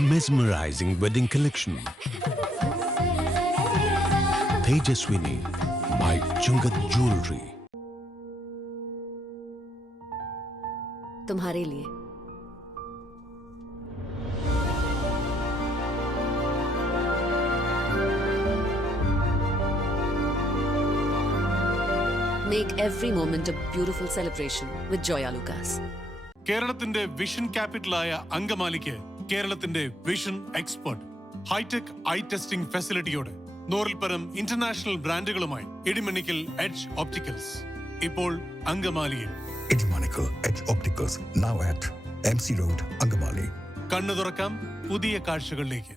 mesmerizing wedding collection. Tejaswini by Chungat Jewelry. तुम्हारे लिए Make every moment a beautiful celebration with Joya Lucas. കേരളത്തിന്റെ vision ക്യാപിറ്റലായ അങ്കമാലിക്ക് കേരളത്തിന്റെ vision expert high tech eye testing ഫെസിലിറ്റിയോടെ പരം international ബ്രാൻഡുകളുമായി ഇടിമണിക്കൽ എഡ്ജ് ഓപ്റ്റിക്കൽസ് ഇപ്പോൾ അങ്കമാലിയിൽ. Edge Edge Opticals, now at MC Road, Angamali. കണ്ണു തുറക്കാം പുതിയ കാഴ്ചകളിലേക്ക്.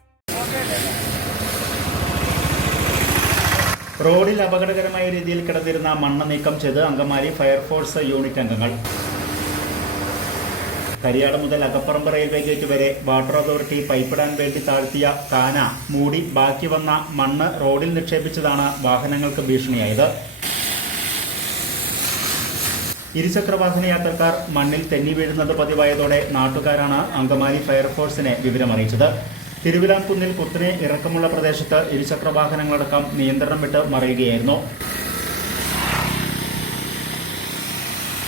റോഡിൽ അപകടകരമായ രീതിയിൽ കിടന്നിരുന്ന മണ്ണ് നീക്കം ചെയ്ത് അങ്കമാലി ഫയർഫോഴ്സ് യൂണിറ്റ് അംഗങ്ങൾ. കരിയാട് മുതൽ അകപ്പറമ്പ് റെയിൽവേ ഗേറ്റ് വരെ വാട്ടർ അതോറിറ്റി പൈപ്പിടാൻ വേണ്ടി താഴ്ത്തിയ കാന മൂടി ബാക്കി വന്ന മണ്ണ് റോഡിൽ നിക്ഷേപിച്ചതാണ് വാഹനങ്ങൾക്ക് ഭീഷണിയായത്. ഇരുചക്ര വാഹന യാത്രക്കാർ മണ്ണിൽ തെന്നി വീഴുന്നത് പതിവായതോടെ നാട്ടുകാരാണ് അങ്കമാലി ഫയർഫോഴ്സിനെ വിവരമറിയിച്ചത്. തിരുവിലാംകുന്നിൽ കുത്തിനെ ഇറക്കമുള്ള പ്രദേശത്ത് ഇരുചക്ര വാഹനങ്ങളടക്കം നിയന്ത്രണം വിട്ട് മറയുകയായിരുന്നു.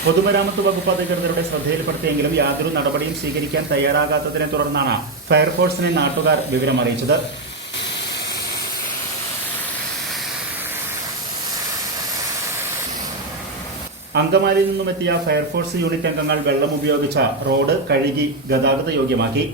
പൊതുമരാമത്ത് വകുപ്പ് അധികൃതരുടെ ശ്രദ്ധയിൽപ്പെടുത്തിയെങ്കിലും യാതൊരു നടപടിയും സ്വീകരിക്കാൻ തയ്യാറാകാത്തതിനെ തുടർന്നാണ് ഫയർഫോഴ്സിനെ നാട്ടുകാർ വിവരമറിയിച്ചത് അങ്കമാലിയിൽ നിന്നുമെത്തിയ ഫയർഫോഴ്സ് യൂണിറ്റ് അംഗങ്ങൾ വെള്ളം ഉപയോഗിച്ച റോഡ് കഴുകി ഗതാഗത യോഗ്യമാക്കി.